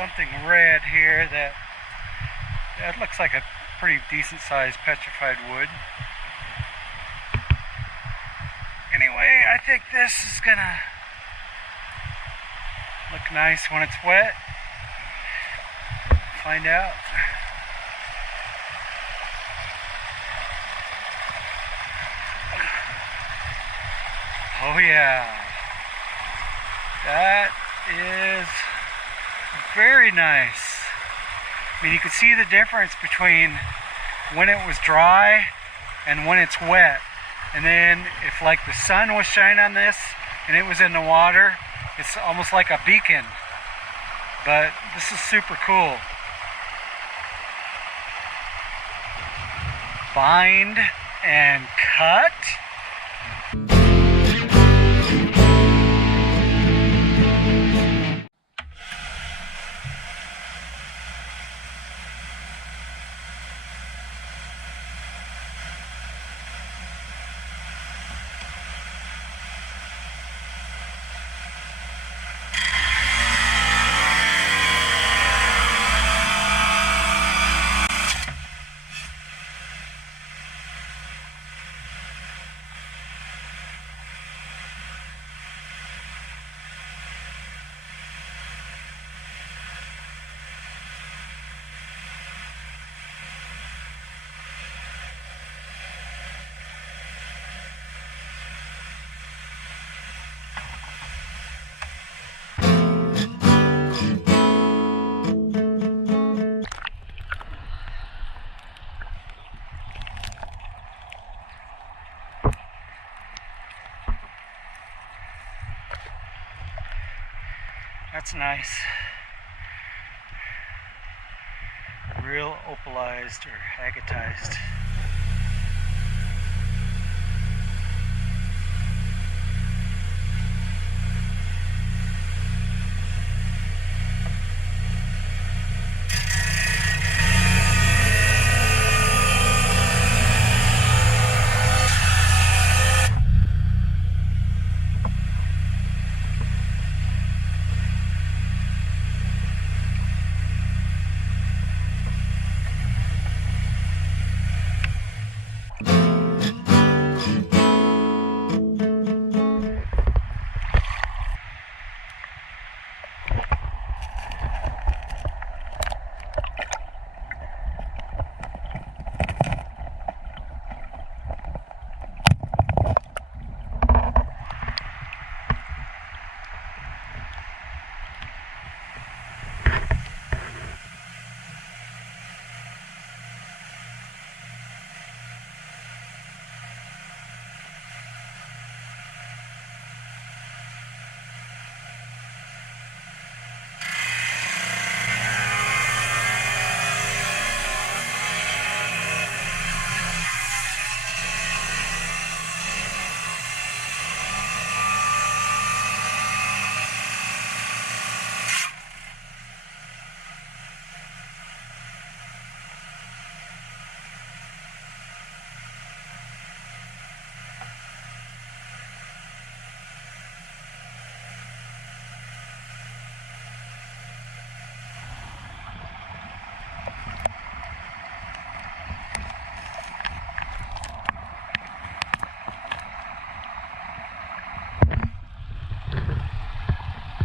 something red here that looks like a pretty decent sized petrified wood. Anyway, I think this is gonna look nice when it's wet. Find out. Oh yeah, that is very nice. I mean, you can see the difference between when it was dry and when it's wet. And then if like the sun was shining on this and it was in the water, it's almost like a beacon. But this is super cool. Bind and cut. That's nice. Real opalized or agatized.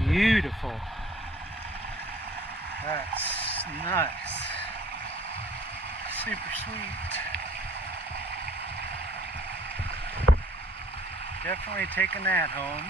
Beautiful. That's nice. Super sweet. Definitely taking that home.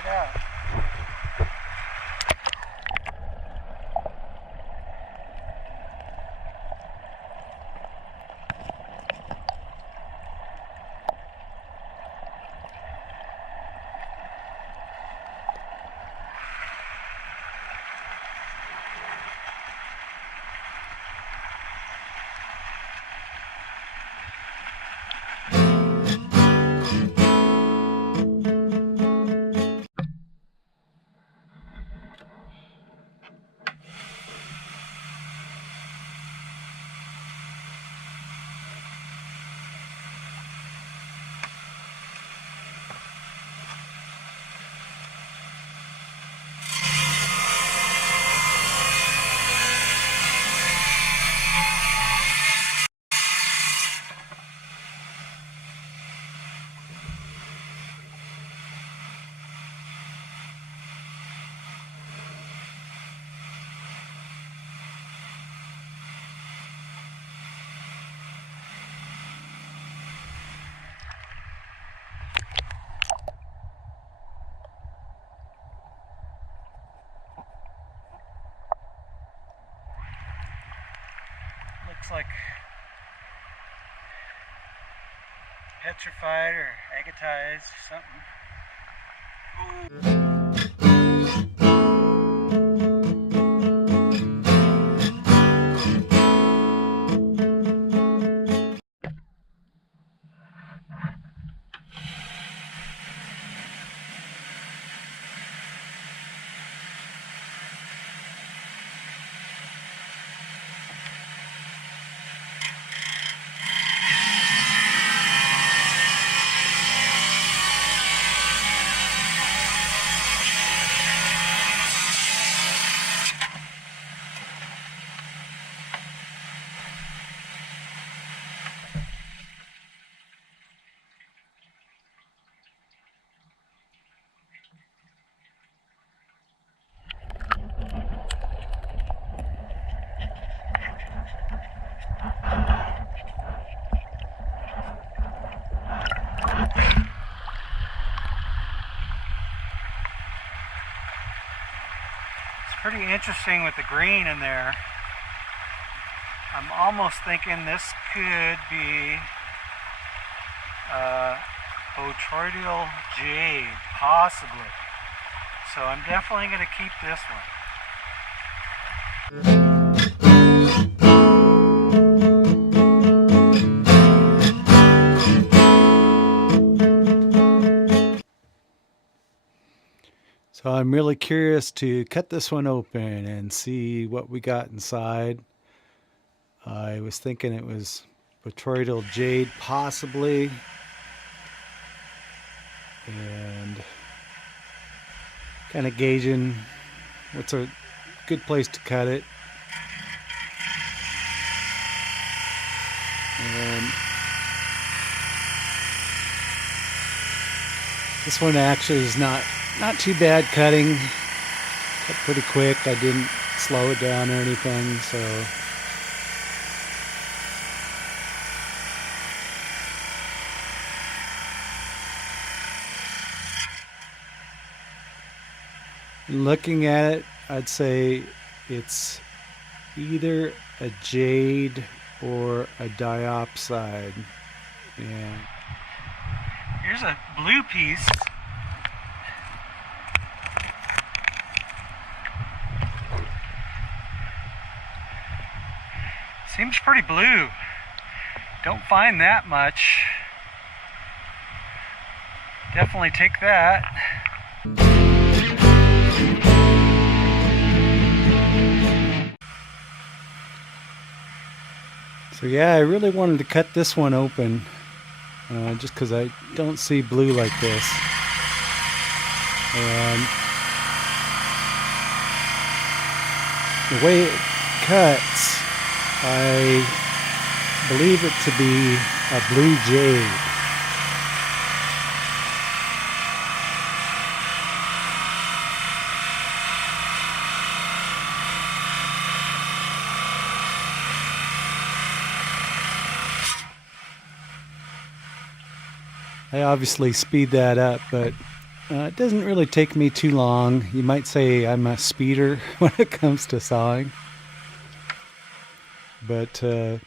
it out. Looks like petrified or agatized or something. Pretty interesting with the green in there. I'm almost thinking this could be botryoidal jade, possibly. So I'm definitely going to keep this one. So I'm really curious to cut this one open and see what we got inside. I was thinking it was botryoidal jade, possibly. And kind of gauging what's a good place to cut it. And this one actually is not too bad cutting. Cut pretty quick. I didn't slow it down or anything, so looking at it, I'd say it's either a jade or a diopside. Yeah. Here's a blue piece. Seems pretty blue. Don't find that much. Definitely take that. So yeah, I really wanted to cut this one open, just because I don't see blue like this. And the way it cuts, I believe it to be a blue jade. I obviously speed that up, but It doesn't really take me too long. You might say I'm a speeder when it comes to sawing. But, you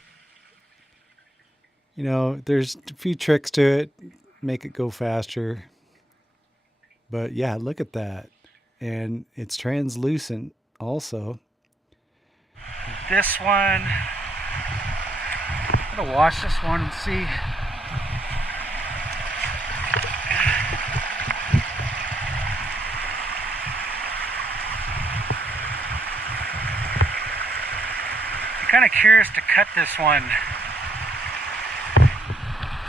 know, there's a few tricks to it, make it go faster. But yeah, look at that. And it's translucent also. This one, I'm gonna wash this one and see. I'm kind of curious to cut this one.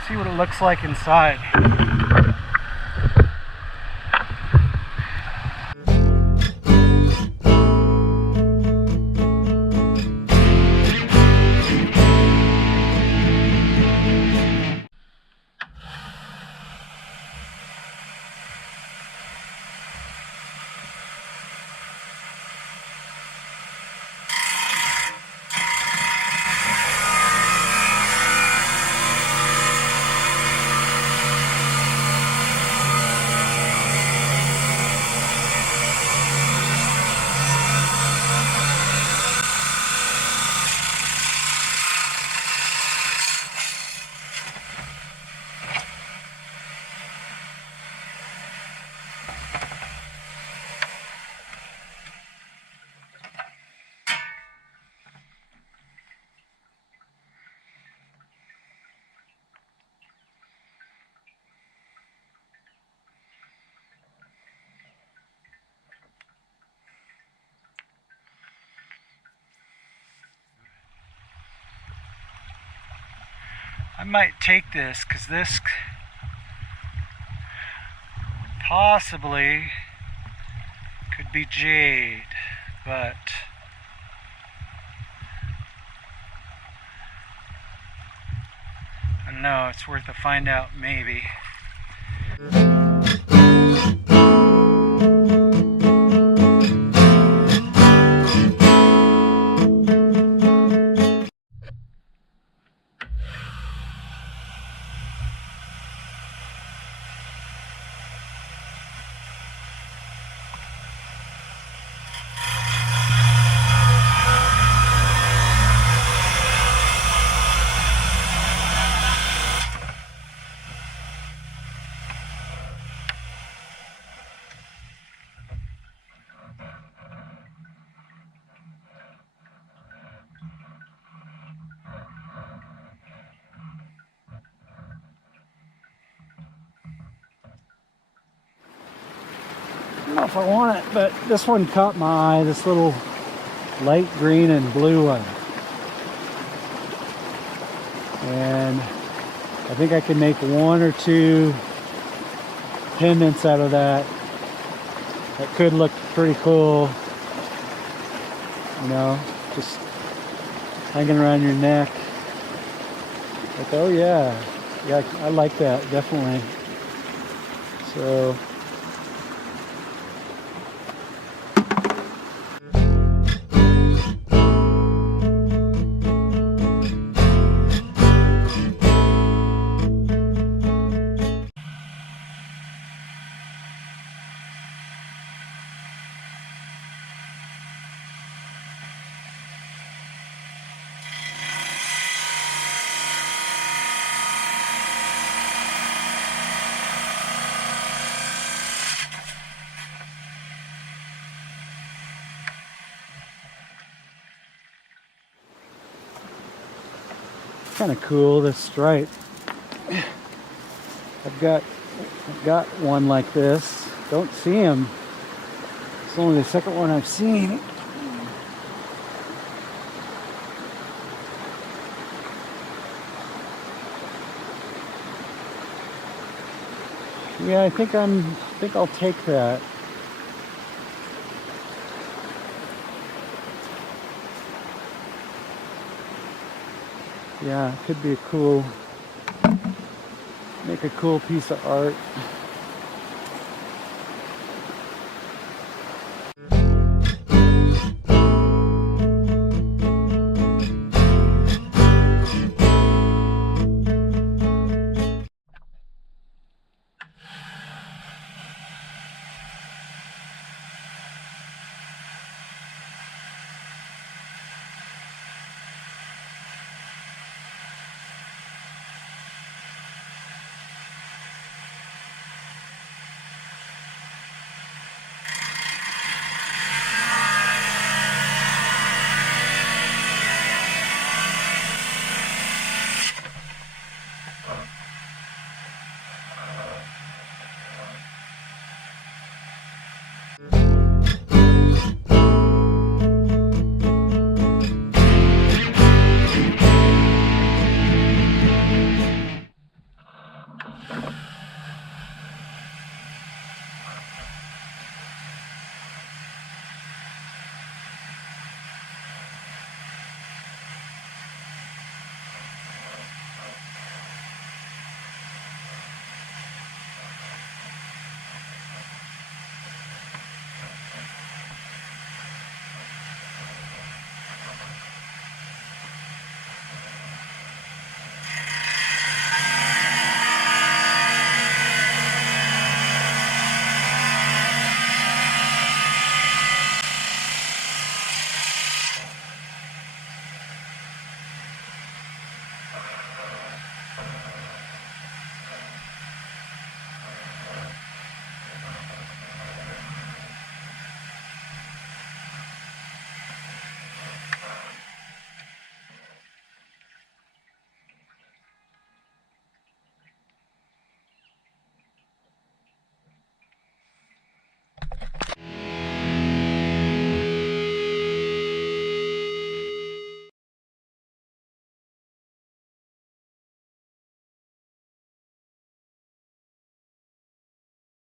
See what it looks like inside. I might take this because this possibly could be Jade, but I don't know, it's worth a find out maybe. I don't know if I want it, but this one caught my eye, this little light green and blue one. And I think I can make one or two pendants out of that. That could look pretty cool. You know, just hanging around your neck. Like, oh yeah, yeah, I like that, definitely. So. Kind of cool, this stripe. I've got one like this. Don't see him. It's only the second one I've seen. Yeah, I think I'll take that. Yeah, it could be a cool, make a cool piece of art.